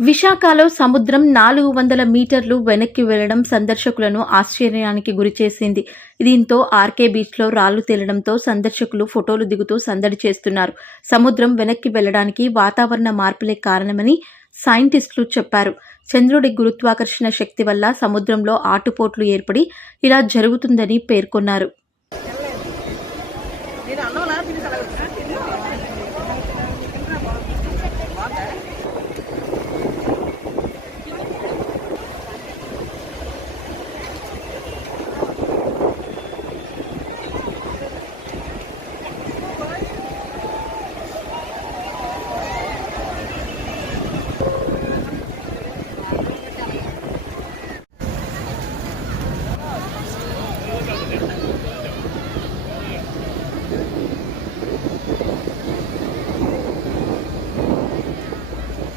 విశాఖలో సముద్రం 400 మీటర్లు వెనక్కి వెళ్లడం సందర్శకులను ఆశ్చర్యానికి గురిచేసింది. దీంతో ఆర్కే బీచ్లో రాళ్లు తేలడంతో సందర్శకులు ఫోటోలు దిగుతూ సందడి చేస్తున్నారు. సముద్రం వెనక్కి వెళ్లడానికి వాతావరణ మార్పులే కారణమని సైంటిస్టులు చెప్పారు. చంద్రుడి గురుత్వాకర్షణ శక్తి వల్ల సముద్రంలో ఆటుపోట్లు ఏర్పడి ఇలా జరుగుతుందని పేర్కొన్నారు.